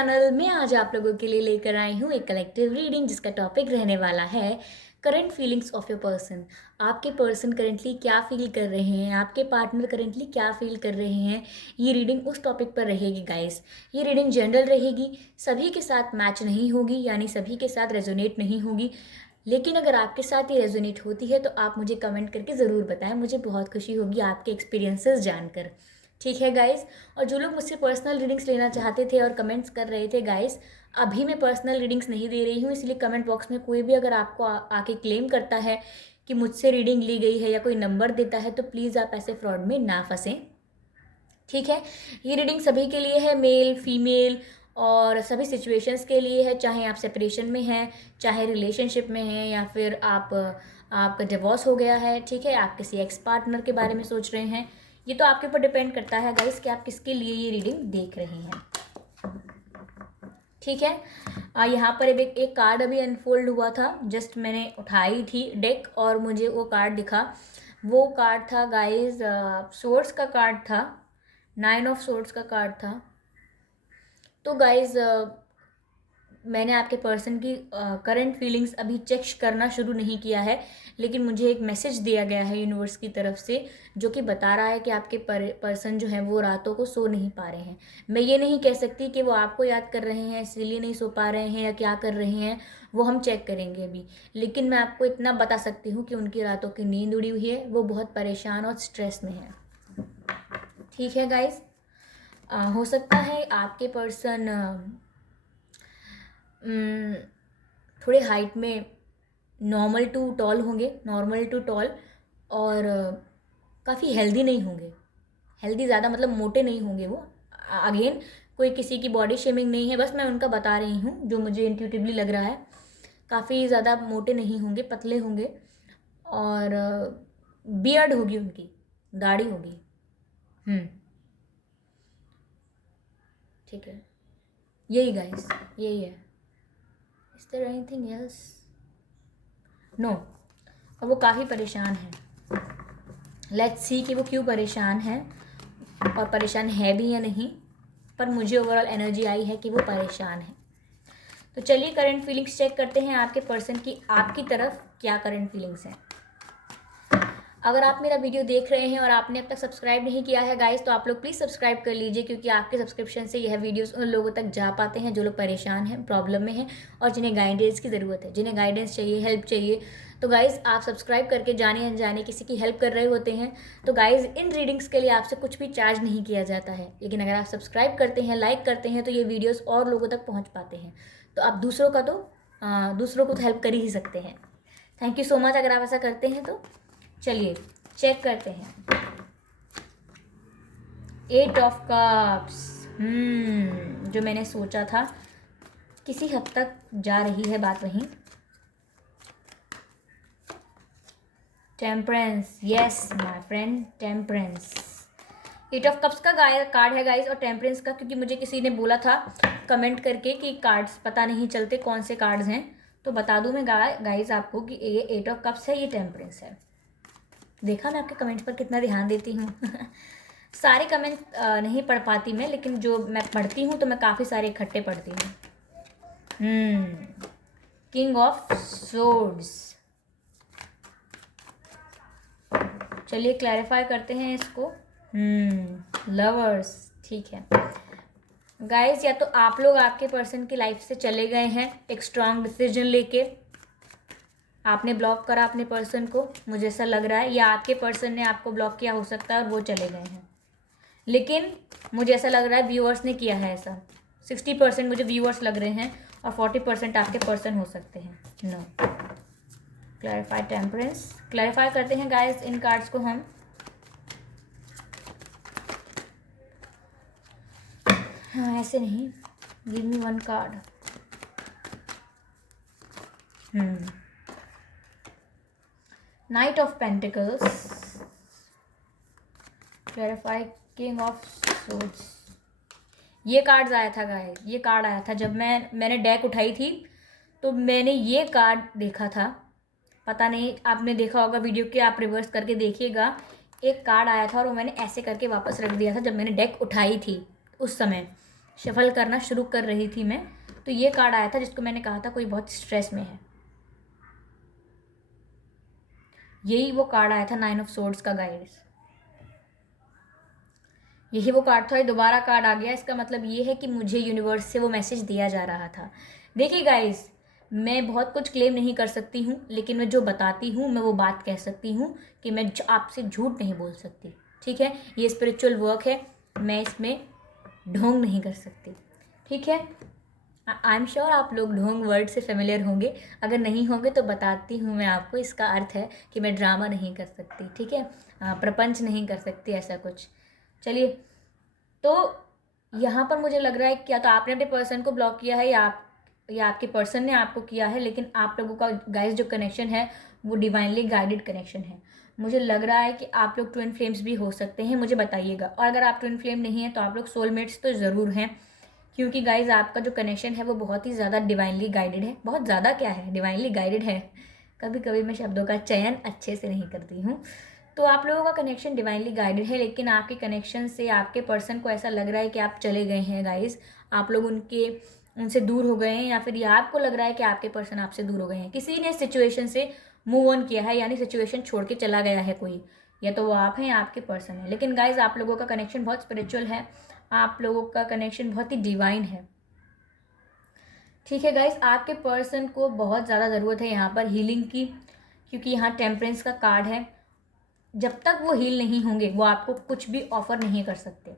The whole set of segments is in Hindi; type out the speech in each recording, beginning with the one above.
चैनल में आज आप लोगों के लिए लेकर आई हूँ एक कलेक्टिव रीडिंग जिसका टॉपिक रहने वाला है current feelings of your person. आपके पर्सन करंटली क्या फील कर रहे हैं, आपके पार्टनर करंटली क्या फील कर रहे हैं, ये रीडिंग उस टॉपिक पर रहेगी गाइस। ये रीडिंग जनरल रहेगी, सभी के साथ मैच नहीं होगी, यानी सभी के साथ रेजोनेट नहीं होगी। लेकिन अगर आपके साथ ये रेजोनेट होती है तो आप मुझे कमेंट करके ज़रूर बताएं, मुझे बहुत खुशी होगी आपके एक्सपीरियंसेस जानकर। ठीक है गाइस। और जो लोग मुझसे पर्सनल रीडिंग्स लेना चाहते थे और कमेंट्स कर रहे थे गाइस, अभी मैं पर्सनल रीडिंग्स नहीं दे रही हूँ, इसलिए कमेंट बॉक्स में कोई भी अगर आपको आके क्लेम करता है कि मुझसे रीडिंग ली गई है या कोई नंबर देता है तो प्लीज़ आप ऐसे फ्रॉड में ना फंसें। ठीक है। ये रीडिंग सभी के लिए है, मेल फीमेल और सभी सिचुएशंस के लिए है, चाहे आप सेपरेशन में हैं, चाहे रिलेशनशिप में हैं, या फिर आपका डिवोर्स हो गया है। ठीक है, आप किसी एक्स पार्टनर के बारे में सोच रहे हैं। ये तो आपके ऊपर डिपेंड करता है गाइस कि आप किसके लिए ये रीडिंग देख रहे हैं। ठीक है। यहाँ पर एक कार्ड अभी अनफोल्ड हुआ था, जस्ट मैंने उठाई थी डेक और मुझे वो कार्ड दिखा। वो कार्ड था गाइस, सोर्स का कार्ड था, 9 ऑफ सोर्ड्स का कार्ड था। तो गाइज मैंने आपके पर्सन की करंट फीलिंग्स अभी चेक करना शुरू नहीं किया है, लेकिन मुझे एक मैसेज दिया गया है यूनिवर्स की तरफ से जो कि बता रहा है कि आपके पर्सन जो है वो रातों को सो नहीं पा रहे हैं। मैं ये नहीं कह सकती कि वो आपको याद कर रहे हैं इसलिए नहीं सो पा रहे हैं या क्या कर रहे हैं, वो हम चेक करेंगे अभी। लेकिन मैं आपको इतना बता सकती हूँ कि उनकी रातों की नींद उड़ी हुई है, वो बहुत परेशान और स्ट्रेस में है। ठीक है गाइज। हो सकता है आपके पर्सन थोड़े हाइट में नॉर्मल टू टॉल होंगे, नॉर्मल टू टॉल, और काफ़ी हेल्दी नहीं होंगे। हेल्दी ज़्यादा मतलब मोटे नहीं होंगे वो। अगेन कोई किसी की बॉडी शेमिंग नहीं है, बस मैं उनका बता रही हूँ जो मुझे इंट्यूटिवली लग रहा है। काफ़ी ज़्यादा मोटे नहीं होंगे, पतले होंगे, और बियर्ड होगी, उनकी दाढ़ी होगी। ठीक है, यही गाइस, यही है। Is there anything else? No. और वो काफ़ी परेशान है। लेट्स सी कि वो क्यों परेशान है, और परेशान है भी या नहीं, पर मुझे ओवरऑल एनर्जी आई है कि वो परेशान है। तो चलिए करंट फीलिंग्स चेक करते हैं आपके पर्सन की, आपकी तरफ क्या करंट फीलिंग्स हैं। अगर आप मेरा वीडियो देख रहे हैं और आपने अब तक सब्सक्राइब नहीं किया है गाइस, तो आप लोग प्लीज़ सब्सक्राइब कर लीजिए, क्योंकि आपके सब्सक्रिप्शन से यह वीडियोस उन लोगों तक जा पाते हैं जो लोग परेशान हैं, प्रॉब्लम में हैं, और जिन्हें गाइडेंस की ज़रूरत है, जिन्हें गाइडेंस चाहिए, हेल्प चाहिए। तो गाइज़ आप सब्सक्राइब करके जाने अनजाने किसी की हेल्प कर रहे होते हैं। तो गाइज़ इन रीडिंग्स के लिए आपसे कुछ भी चार्ज नहीं किया जाता है, लेकिन अगर आप सब्सक्राइब करते हैं, लाइक करते हैं, तो ये वीडियोज़ और लोगों तक पहुँच पाते हैं। तो आप दूसरों को तो हेल्प कर ही सकते हैं। थैंक यू सो मच अगर आप ऐसा करते हैं तो। चलिए चेक करते हैं। 8 ऑफ कप्स, जो मैंने सोचा था किसी हद तक जा रही है बात वहीं। Temperance, yes my friend, temperance. 8 of cups का कार्ड है गाइस, और टेम्परेंस का, क्योंकि मुझे किसी ने बोला था कमेंट करके कि कार्ड्स पता नहीं चलते कौन से कार्ड्स हैं, तो बता दूं मैं गाइस आपको कि ये 8 ऑफ कप्स है, ये टेम्परेंस है। देखा मैं आपके कमेंट्स पर कितना ध्यान देती हूँ। सारे कमेंट नहीं पढ़ पाती मैं, लेकिन जो मैं पढ़ती हूँ तो मैं काफ़ी सारे इकट्ठे पढ़ती हूँ। King of swords. चलिए क्लैरिफाई करते हैं इसको। लवर्स, ठीक है गाइस। या तो आप लोग आपके पर्सन की लाइफ से चले गए हैं एक स्ट्रांग डिसीजन लेके, आपने ब्लॉक करा अपने पर्सन को, मुझे ऐसा लग रहा है, या आपके पर्सन ने आपको ब्लॉक किया, हो सकता है, और वो चले गए हैं। लेकिन मुझे ऐसा लग रहा है व्यूअर्स ने किया है ऐसा। 60% मुझे व्यूअर्स लग रहे हैं और 40% आपके पर्सन हो सकते हैं। नो। Clarify temperance. क्लैरिफाई करते हैं गाइस इन कार्ड्स को हम। हाँ ऐसे नहीं, give me one card. Night of pentacles. Clarify king of swords. ये कार्ड्स आया था गाइस, ये कार्ड आया था जब मैंने डेक उठाई थी, तो मैंने ये कार्ड देखा था। पता नहीं आपने देखा होगा वीडियो के, आप रिवर्स करके देखिएगा। एक कार्ड आया था और वो मैंने ऐसे करके वापस रख दिया था जब मैंने डेक उठाई थी उस समय। शफल करना शुरू कर रही थी मैं, तो ये कार्ड आया था जिसको मैंने कहा था कोई बहुत स्ट्रेस में है। यही वो कार्ड आया था 9 ऑफ सोर्ड्स का गाइड्स। यही वो कार्ड था, ये दोबारा कार्ड आ गया। इसका मतलब ये है कि मुझे यूनिवर्स से वो मैसेज दिया जा रहा था। देखिए गाइस, मैं बहुत कुछ क्लेम नहीं कर सकती हूँ, लेकिन मैं जो बताती हूँ मैं वो बात कह सकती हूँ कि मैं आपसे झूठ नहीं बोल सकती। ठीक है, ये स्पिरिचुअल वर्क है, मैं इसमें ढोंग नहीं कर सकती। ठीक है, आई एम श्योर आप लोग ढोंग वर्ड से फेमिलियर होंगे। अगर नहीं होंगे तो बताती हूँ मैं आपको। इसका अर्थ है कि मैं ड्रामा नहीं कर सकती। ठीक है, प्रपंच नहीं कर सकती, ऐसा कुछ। चलिए, तो यहाँ पर मुझे लग रहा है कि या तो आपने अपने पर्सन को ब्लॉक किया है या आपके पर्सन ने आपको किया है, लेकिन आप लोगों का गाइस जो कनेक्शन है वो डिवाइनली गाइडेड कनेक्शन है। मुझे लग रहा है कि आप लोग ट्विन फ्लेम्स भी हो सकते हैं, मुझे बताइएगा। और अगर आप ट्विन फ्लेम नहीं हैं तो आप लोग सोलमेट्स तो ज़रूर हैं, क्योंकि गाइज आपका जो कनेक्शन है वो बहुत ही ज़्यादा डिवाइनली गाइडेड है। बहुत ज़्यादा क्या है, डिवाइनली गाइडेड है। कभी कभी मैं शब्दों का चयन अच्छे से नहीं करती हूँ। तो आप लोगों का कनेक्शन डिवाइनली गाइडेड है, लेकिन आपके कनेक्शन से आपके पर्सन को ऐसा लग रहा है कि आप चले गए हैं गाइज। आप लोग उनसे दूर हो गए हैं, या फिर ये आपको लग रहा है कि आपके पर्सन आपसे दूर हो गए हैं। किसी ने सिचुएशन से मूव ऑन किया है, यानी सिचुएशन छोड़ के चला गया है कोई, या तो वो आप हैं या आपके पर्सन है। लेकिन गाइज आप लोगों का कनेक्शन बहुत स्पिरिचुअल है, आप लोगों का कनेक्शन बहुत ही डिवाइन है। ठीक है गाइज, आपके पर्सन को बहुत ज़्यादा ज़रूरत है यहाँ पर हीलिंग की, क्योंकि यहाँ टेम्परेंस का कार्ड है। जब तक वो हील नहीं होंगे वो आपको कुछ भी ऑफ़र नहीं कर सकते,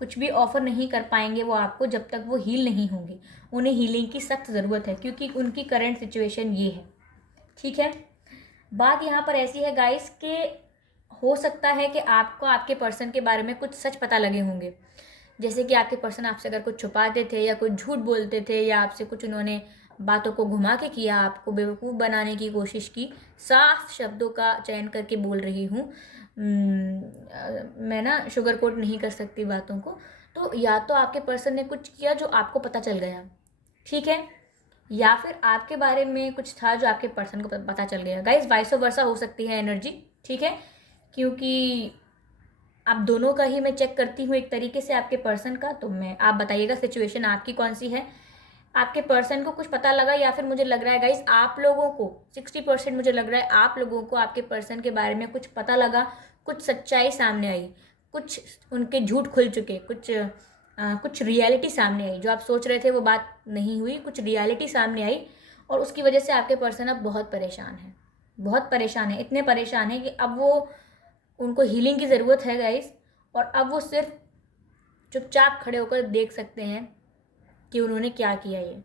कुछ भी ऑफ़र नहीं कर पाएंगे वो आपको जब तक वो हील नहीं होंगे। उन्हें हीलिंग की सख्त ज़रूरत है, क्योंकि उनकी करंट सिचुएशन ये है। ठीक है, बात यहाँ पर ऐसी है गाइस कि हो सकता है कि आपको आपके पर्सन के बारे में कुछ सच पता लगे होंगे। जैसे कि आपके पर्सन आपसे अगर कुछ छुपाते थे या कुछ झूठ बोलते थे, या आपसे कुछ उन्होंने बातों को घुमा के किया, आपको बेवकूफ़ बनाने की कोशिश की। साफ शब्दों का चयन करके बोल रही हूँ, मैं ना शुगर कोट नहीं कर सकती बातों को। तो या तो आपके पर्सन ने कुछ किया जो आपको पता चल गया, ठीक है, या फिर आपके बारे में कुछ था जो आपके पर्सन को पता चल गया। गाइज वाइस वर्सा हो सकती है एनर्जी। ठीक है, क्योंकि आप दोनों का ही मैं चेक करती हूँ एक तरीके से, आपके पर्सन का। तो मैं, आप बताइएगा सिचुएशन आपकी कौन सी है। आपके पर्सन को कुछ पता लगा, या फिर मुझे लग रहा है गाइज आप लोगों को 60% मुझे लग रहा है आप लोगों को आपके पर्सन के बारे में कुछ पता लगा, कुछ सच्चाई सामने आई, कुछ उनके झूठ खुल चुके, कुछ रियलिटी सामने आई। जो आप सोच रहे थे वो बात नहीं हुई, कुछ रियलिटी सामने आई, और उसकी वजह से आपके पर्सन अब बहुत परेशान है, बहुत परेशान है। इतने परेशान है कि अब वो, उनको हीलिंग की ज़रूरत है गाइस। और अब वो सिर्फ चुपचाप खड़े होकर देख सकते हैं कि उन्होंने क्या किया। ये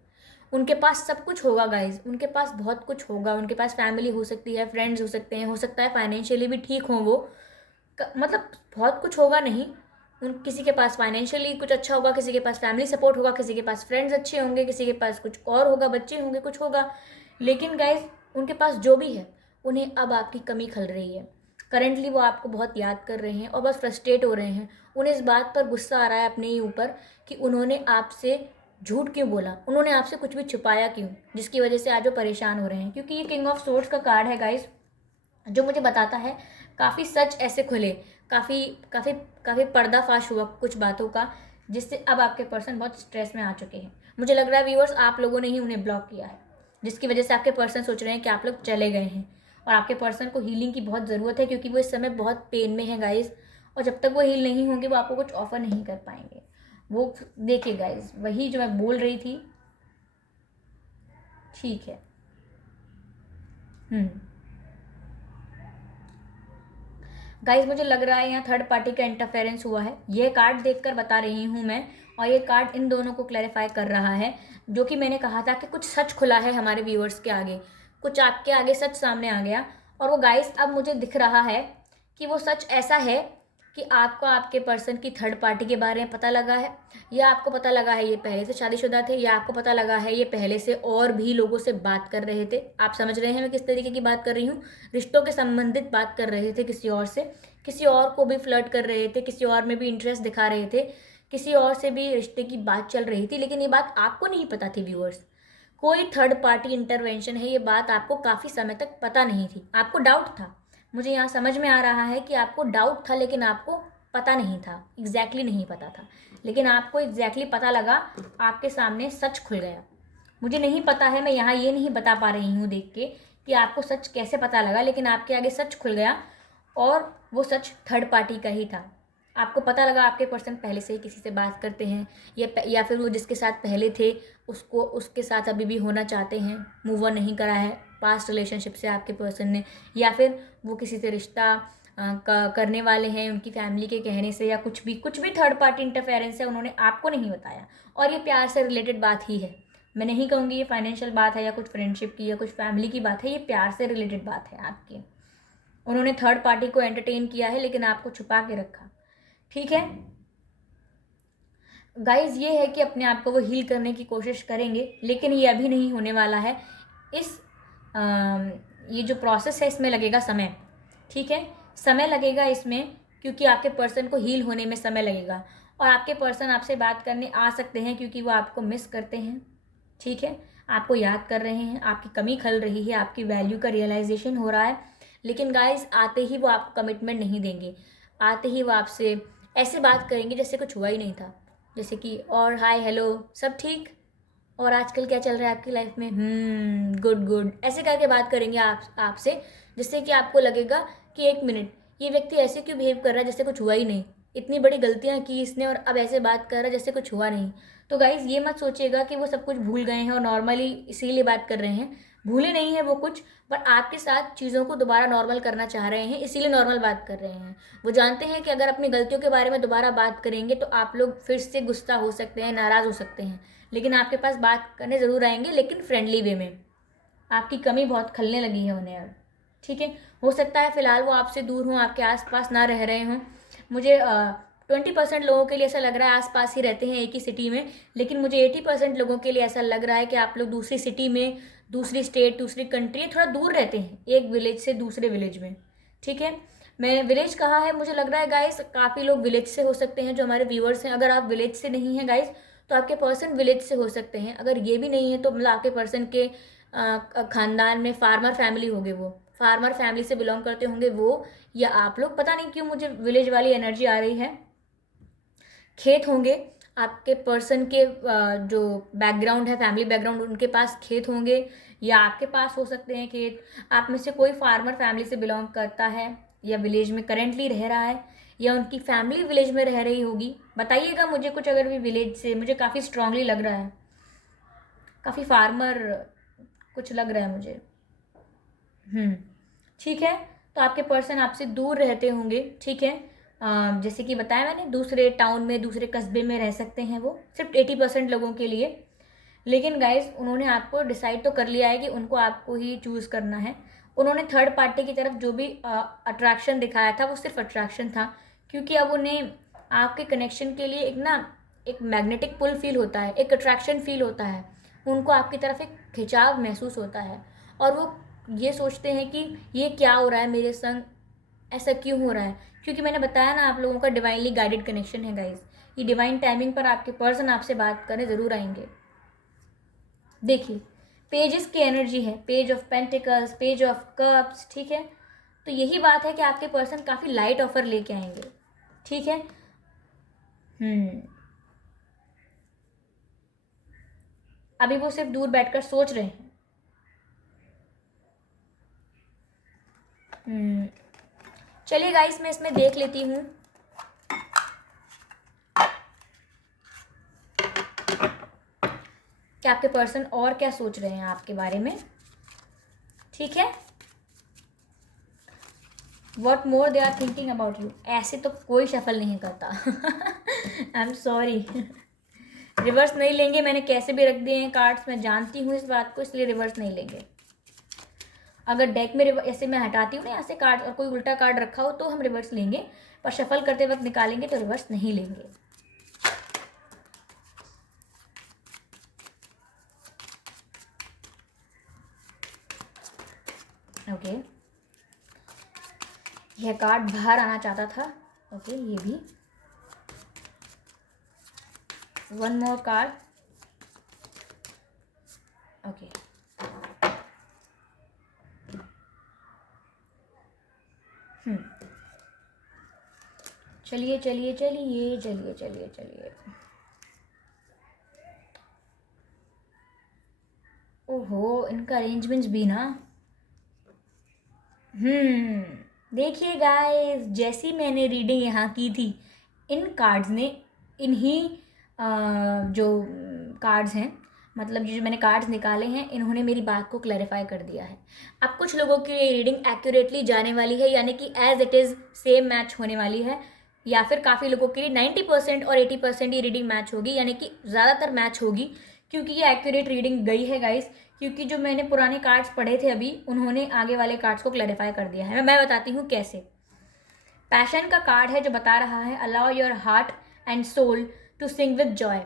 उनके पास सब कुछ होगा गाइज, उनके पास बहुत कुछ होगा। उनके पास फैमिली हो सकती है, फ्रेंड्स हो सकते हैं, हो सकता है फाइनेंशियली भी ठीक हों वो, मतलब बहुत कुछ होगा नहीं। उन किसी के पास फाइनेंशियली कुछ अच्छा होगा, किसी के पास फैमिली सपोर्ट होगा, किसी के पास फ्रेंड्स अच्छे होंगे, किसी के पास कुछ और होगा, बच्चे होंगे, कुछ होगा। लेकिन गाइज उनके पास जो भी है, उन्हें अब आपकी कमी खल रही है। करंटली वो आपको बहुत याद कर रहे हैं और बस फ्रस्ट्रेट हो रहे हैं। उन्हें इस बात पर गुस्सा आ रहा है अपने ही ऊपर कि उन्होंने आपसे झूठ क्यों बोला, उन्होंने आपसे कुछ भी छुपाया क्यों, जिसकी वजह से आज वो परेशान हो रहे हैं। क्योंकि ये किंग ऑफ सोर्ड्स का कार्ड है गाइज, जो मुझे बताता है काफ़ी सच ऐसे खुले, काफ़ी काफ़ी काफ़ी पर्दाफाश हुआ कुछ बातों का, जिससे अब आपके पर्सन बहुत स्ट्रेस में आ चुके हैं। मुझे लग रहा है व्यूअर्स आप लोगों ने ही उन्हें ब्लॉक किया है, जिसकी वजह से आपके पर्सन सोच रहे हैं कि आप लोग चले गए हैं। और आपके पर्सन को हीलिंग की बहुत ज़रूरत है, क्योंकि वो इस समय बहुत पेन में है गाइज। और जब तक वो हील नहीं होंगे वो आपको कुछ ऑफर नहीं कर पाएंगे। वो देखिए गाइज, वही जो मैं बोल रही थी। ठीक है, गाइज मुझे लग रहा है यहाँ थर्ड पार्टी का इंटरफेरेंस हुआ है। ये कार्ड देखकर बता रही हूँ मैं, और ये कार्ड इन दोनों को क्लैरिफाई कर रहा है। जो कि मैंने कहा था कि कुछ सच खुला है हमारे व्यूअर्स के आगे, कुछ आपके आगे सच सामने आ गया। और वो गाइज अब मुझे दिख रहा है कि वो सच ऐसा है कि आपको आपके पर्सन की थर्ड पार्टी के बारे में पता लगा है, या आपको पता लगा है ये पहले से शादीशुदा थे, या आपको पता लगा है ये पहले से और भी लोगों से बात कर रहे थे। आप समझ रहे हैं मैं किस तरीके की बात कर रही हूँ, रिश्तों के संबंधित बात कर रहे थे किसी और से, किसी और को भी फ्लर्ट कर रहे थे, किसी और में भी इंटरेस्ट दिखा रहे थे, किसी और से भी रिश्ते की बात चल रही थी। लेकिन ये बात आपको नहीं पता थी व्यूअर्स, कोई थर्ड पार्टी इंटरवेंशन है, ये बात आपको काफ़ी समय तक पता नहीं थी, आपको डाउट था। मुझे यहाँ समझ में आ रहा है कि आपको डाउट था, लेकिन आपको पता नहीं था, एग्जैक्टली नहीं पता था, लेकिन आपको एग्जैक्टली पता लगा, आपके सामने सच खुल गया। मुझे नहीं पता है, मैं यहाँ ये नहीं बता पा रही हूँ देख के कि आपको सच कैसे पता लगा, लेकिन आपके आगे सच खुल गया और वो सच थर्ड पार्टी का ही था। आपको पता लगा आपके पर्सन पहले से ही किसी से बात करते हैं, या फिर वो जिसके साथ पहले थे उसके साथ अभी भी होना चाहते हैं, मूव ऑन नहीं करा है पास्ट रिलेशनशिप से आपके पर्सन ने, या फिर वो किसी से रिश्ता करने वाले हैं उनकी फैमिली के कहने से, या कुछ भी थर्ड पार्टी इंटरफेरेंस है, उन्होंने आपको नहीं बताया। और ये प्यार से रिलेटेड बात ही है, मैं नहीं कहूँगी ये फाइनेंशियल बात है या कुछ फ्रेंडशिप की या कुछ फैमिली की बात है, ये प्यार से रिलेटेड बात है आपकी। उन्होंने थर्ड पार्टी को एंटरटेन किया है लेकिन आपको छुपा के रखा। ठीक है गाइज, ये है कि अपने आप को वो हील करने की कोशिश करेंगे, लेकिन ये अभी नहीं होने वाला है। इस ये जो प्रोसेस है इसमें लगेगा समय। ठीक है, समय लगेगा इसमें, क्योंकि आपके पर्सन को हील होने में समय लगेगा। और आपके पर्सन आपसे बात करने आ सकते हैं क्योंकि वो आपको मिस करते हैं। ठीक है, आपको याद कर रहे हैं, आपकी कमी खल रही है, आपकी वैल्यू का रियलाइजेशन हो रहा है। लेकिन गाइज, आते ही वो आपको कमिटमेंट नहीं देंगे, आते ही वो आपसे ऐसे बात करेंगे जैसे कुछ हुआ ही नहीं था, जैसे कि और हाय हेलो सब ठीक, और आजकल क्या चल रहा है आपकी लाइफ में, गुड गुड, ऐसे करके बात करेंगे आपसे, जिससे कि आपको लगेगा कि एक मिनट, ये व्यक्ति ऐसे क्यों बिहेव कर रहा है जैसे कुछ हुआ ही नहीं, इतनी बड़ी गलतियां की इसने और अब ऐसे बात कर रहा है जैसे कुछ हुआ नहीं। तो गाइज, ये मत सोचिएगा कि वो सब कुछ भूल गए हैं और नॉर्मली इसीलिए बात कर रहे हैं। भूले नहीं है वो कुछ, पर आपके साथ चीज़ों को दोबारा नॉर्मल करना चाह रहे हैं, इसीलिए नॉर्मल बात कर रहे हैं। वो जानते हैं कि अगर अपनी गलतियों के बारे में दोबारा बात करेंगे तो आप लोग फिर से गुस्सा हो सकते हैं, नाराज़ हो सकते हैं, लेकिन आपके पास बात करने ज़रूर आएंगे, लेकिन फ्रेंडली वे में। आपकी कमी बहुत खलने लगी है उन्हें अब। ठीक है, हो सकता है फ़िलहाल वो आपसे दूर हों, आपके आसपास ना रह रहे हों। मुझे 20% लोगों के लिए ऐसा लग रहा है आसपास ही रहते हैं एक ही सिटी में, लेकिन मुझे 80% लोगों के लिए ऐसा लग रहा है कि आप लोग दूसरी सिटी में, दूसरी स्टेट, दूसरी कंट्री, थोड़ा दूर रहते हैं एक विलेज से दूसरे विलेज में। ठीक है, मैं विलेज कहा है, मुझे लग रहा है गाइस काफ़ी लोग विलेज से हो सकते हैं जो हमारे व्यूअर्स हैं। अगर आप विलेज से नहीं हैं गाइस, तो आपके पर्सन विलेज से हो सकते हैं। अगर ये भी नहीं है तो मतलब आपके पर्सन के खानदान में फार्मर फैमिली होंगे, वो फार्मर फैमिली से बिलोंग करते होंगे वो, या आप लोग, पता नहीं क्यों मुझे विलेज वाली एनर्जी आ रही है। खेत होंगे आपके पर्सन के, जो बैकग्राउंड है, फैमिली बैकग्राउंड, उनके पास खेत होंगे, या आपके पास हो सकते हैं खेत। आप में से कोई फार्मर फैमिली से बिलोंग करता है या विलेज में करेंटली रह रहा है, या उनकी फैमिली विलेज में रह रही होगी। बताइएगा मुझे कुछ, अगर भी विलेज से, मुझे काफ़ी स्ट्रांगली लग रहा है, काफ़ी फार्मर कुछ लग रहा है मुझे। ठीक है, तो आपके पर्सन आपसे दूर रहते होंगे। ठीक है, जैसे कि बताया मैंने, दूसरे टाउन में, दूसरे कस्बे में रह सकते हैं वो, सिर्फ 80% लोगों के लिए। लेकिन गाइज, उन्होंने आपको डिसाइड तो कर लिया है कि उनको आपको ही चूज़ करना है। उन्होंने थर्ड पार्टी की तरफ जो भी अट्रैक्शन दिखाया था वो सिर्फ अट्रैक्शन था, क्योंकि अब उन्हें आपके कनेक्शन के लिए एक मैग्नेटिक पुल फील होता है, एक अट्रैक्शन फील होता है, उनको आपकी तरफ एक खिंचाव महसूस होता है। और वो ये सोचते हैं कि ये क्या हो रहा है मेरे संग, ऐसा क्यों हो रहा है, क्योंकि मैंने बताया ना आप लोगों का डिवाइनली गाइडेड कनेक्शन है गाइज। ये डिवाइन टाइमिंग पर आपके पर्सन आपसे बात करने ज़रूर आएंगे। देखिए, पेजेस की एनर्जी है, page of pentacles, page of cups. ठीक है, तो यही बात है कि आपके पर्सन काफ़ी लाइट ऑफर लेके आएंगे। ठीक है, अभी वो सिर्फ दूर बैठकर सोच रहे हैं। चलिए गाइस, मैं इसमें देख लेती हूँ कि आपके पर्सन और क्या सोच रहे हैं आपके बारे में। ठीक है, what more they are thinking about you. ऐसे तो कोई शफल नहीं करता। आई एम सॉरी, रिवर्स नहीं लेंगे, मैंने कैसे भी रख दिए हैं कार्ड्स, मैं जानती हूँ इस बात को, इसलिए रिवर्स नहीं लेंगे। अगर डेक में ऐसे मैं हटाती हूँ ना यहाँ से कार्ड और कोई उल्टा कार्ड रखा हो तो हम रिवर्स लेंगे, पर शफल करते वक्त निकालेंगे तो रिवर्स नहीं लेंगे। ओके, यह कार्ड बाहर आना चाहता था। ओके, ये भी वन मोर कार्ड। ओके, चलिए चलिए चलिए चलिए चलिए चलिए। ओहो, इनका अरेंजमेंट्स भी ना। देखिए गाइस, जैसी मैंने रीडिंग यहाँ की थी, इन कार्ड्स ने इन्हीं जो कार्ड्स हैं, मतलब जो मैंने कार्ड्स निकाले हैं, इन्होंने मेरी बात को क्लैरिफाई कर दिया है। अब कुछ लोगों की रीडिंग एक्यूरेटली जाने वाली है, यानी कि as it is same match होने वाली है, या फिर काफ़ी लोगों के लिए 90% और 80% ये रीडिंग मैच होगी, यानी कि ज़्यादातर मैच होगी, क्योंकि ये एक्यूरेट रीडिंग गई है गाइस। क्योंकि जो मैंने पुराने कार्ड्स पढ़े थे अभी, उन्होंने आगे वाले कार्ड्स को क्लैरिफाई कर दिया है। मैं बताती हूँ कैसे। पैशन का कार्ड है जो बता रहा है allow your heart and soul to sing with joy.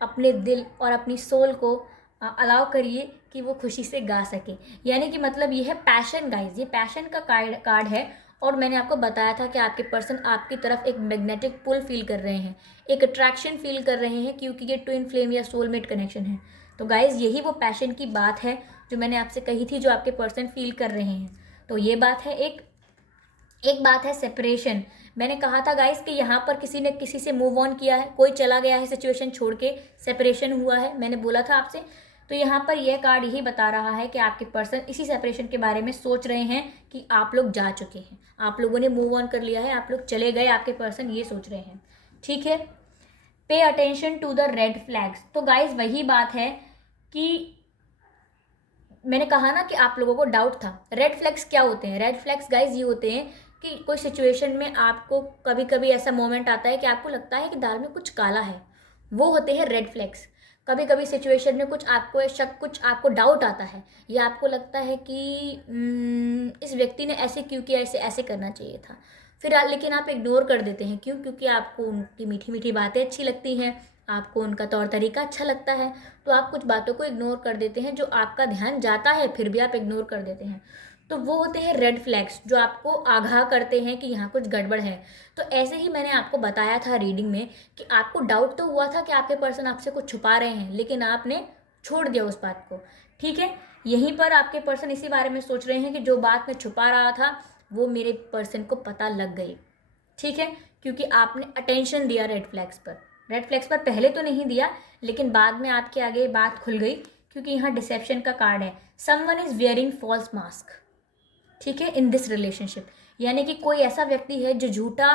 अपने दिल और अपनी सोल को अलाउ करिए कि वो खुशी से गा सके, यानी कि मतलब ये है पैशन गाइज, ये पैशन का कार्ड है। और मैंने आपको बताया था कि आपके पर्सन आपकी तरफ एक मैग्नेटिक पुल फील कर रहे हैं, एक अट्रैक्शन फील कर रहे हैं, क्योंकि ये ट्विन फ्लेम या सोलमेट कनेक्शन है। तो गाइज यही वो पैशन की बात है जो मैंने आपसे कही थी, जो आपके पर्सन फील कर रहे हैं। तो ये बात है। एक बात है सेपरेशन। मैंने कहा था गाइस कि यहाँ पर किसी ने किसी से मूव ऑन किया है, कोई चला गया है सिचुएशन छोड़ के, सेपरेशन हुआ है, मैंने बोला था आपसे। तो यहाँ पर यह कार्ड यही बता रहा है कि आपके पर्सन इसी सेपरेशन के बारे में सोच रहे हैं कि आप लोग जा चुके हैं, आप लोगों ने मूव ऑन कर लिया है, आप लोग चले गए, आपके पर्सन ये सोच रहे हैं। ठीक है। Pay attention to the red flags. तो गाइज वही बात है कि मैंने कहा ना कि आप लोगों को डाउट था। रेड फ्लैग्स क्या होते हैं? रेड फ्लैग्स गाइज ये होते हैं कि कोई सिचुएशन में आपको कभी कभी ऐसा मोमेंट आता है कि आपको लगता है कि दाल में कुछ काला है, वो होते हैं रेड फ्लैग्स। कभी कभी सिचुएशन में कुछ आपको शक, कुछ आपको डाउट आता है, या आपको लगता है कि इस व्यक्ति ने ऐसे क्यों किया, ऐसे ऐसे करना चाहिए था। फिर लेकिन आप इग्नोर कर देते हैं, क्यों? क्योंकि आपको उनकी मीठी मीठी बातें अच्छी लगती हैं, आपको उनका तौर तरीका अच्छा लगता है, तो आप कुछ बातों को इग्नोर कर देते हैं। जो आपका ध्यान जाता है फिर भी आप इग्नोर कर देते हैं, तो वो होते हैं रेड फ्लैग्स, जो आपको आगाह करते हैं कि यहाँ कुछ गड़बड़ है। तो ऐसे ही मैंने आपको बताया था रीडिंग में कि आपको डाउट तो हुआ था कि आपके पर्सन आपसे कुछ छुपा रहे हैं, लेकिन आपने छोड़ दिया उस बात को। ठीक है। यहीं पर आपके पर्सन इसी बारे में सोच रहे हैं कि जो बात मैं छुपा रहा था वो मेरे पर्सन को पता लग गई। ठीक है। क्योंकि आपने अटेंशन दिया रेड फ्लैग्स पर। रेड फ्लैग्स पर पहले तो नहीं दिया, लेकिन बाद में आपके आगे बात खुल गई, क्योंकि यहाँ डिसेप्शन का कार्ड है। Someone is wearing false mask. ठीक है। इन दिस रिलेशनशिप, यानी कि कोई ऐसा व्यक्ति है जो झूठा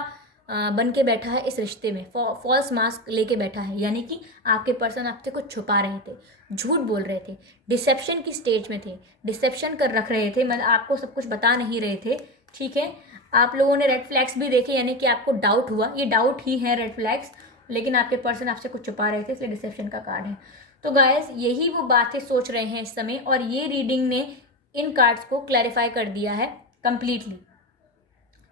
बन के बैठा है इस रिश्ते में, फॉल्स मास्क लेके बैठा है, यानी कि आपके पर्सन आपसे कुछ छुपा रहे थे, झूठ बोल रहे थे, डिसेप्शन की स्टेज में थे, डिसेप्शन कर रख रहे थे, मतलब आपको सब कुछ बता नहीं रहे थे। ठीक है। आप लोगों ने रेड फ्लैग्स भी देखे, यानी कि आपको डाउट हुआ, ये डाउट ही है रेड फ्लैग्स, लेकिन आपके पर्सन आपसे कुछ छुपा रहे थे, इसलिए डिसेप्शन का कार्ड है। तो गाइस यही वो बातें सोच रहे हैं इस समय, और ये रीडिंग ने इन कार्ड्स को क्लैरिफाई कर दिया है कंप्लीटली।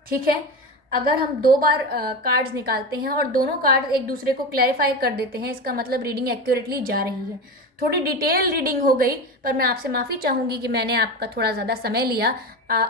ठीक है। अगर हम 2 बार कार्ड्स निकालते हैं और दोनों कार्ड एक दूसरे को क्लैरिफाई कर देते हैं, इसका मतलब रीडिंग एक्यूरेटली जा रही है। थोड़ी डिटेल रीडिंग हो गई, पर मैं आपसे माफ़ी चाहूँगी कि मैंने आपका थोड़ा ज़्यादा समय लिया।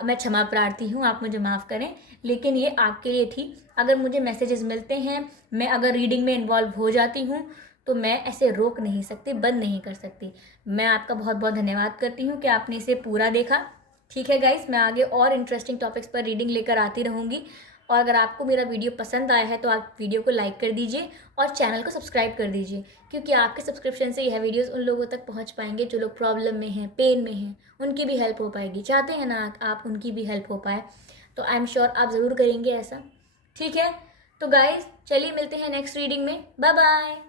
मैं क्षमा प्रार्थी हूँ, आप मुझे माफ़ करें, लेकिन ये आपके लिए थी। अगर मुझे मैसेजेस मिलते हैं, मैं अगर रीडिंग में इन्वॉल्व हो जाती हूँ, तो मैं ऐसे रोक नहीं सकती, बंद नहीं कर सकती। मैं आपका बहुत बहुत धन्यवाद करती हूँ कि आपने इसे पूरा देखा। ठीक है गाइस, मैं आगे और इंटरेस्टिंग टॉपिक्स पर रीडिंग लेकर आती रहूँगी। और अगर आपको मेरा वीडियो पसंद आया है तो आप वीडियो को लाइक कर दीजिए और चैनल को सब्सक्राइब कर दीजिए, क्योंकि आपके सब्सक्रिप्शन से यह वीडियोस उन लोगों तक पहुंच पाएंगे जो लोग प्रॉब्लम में हैं, पेन में हैं, उनकी भी हेल्प हो पाएगी। चाहते हैं ना आप उनकी भी हेल्प हो पाए, तो आई एम श्योर आप ज़रूर करेंगे ऐसा। ठीक है। तो गाइज चलिए मिलते हैं नेक्स्ट रीडिंग में। Bye bye.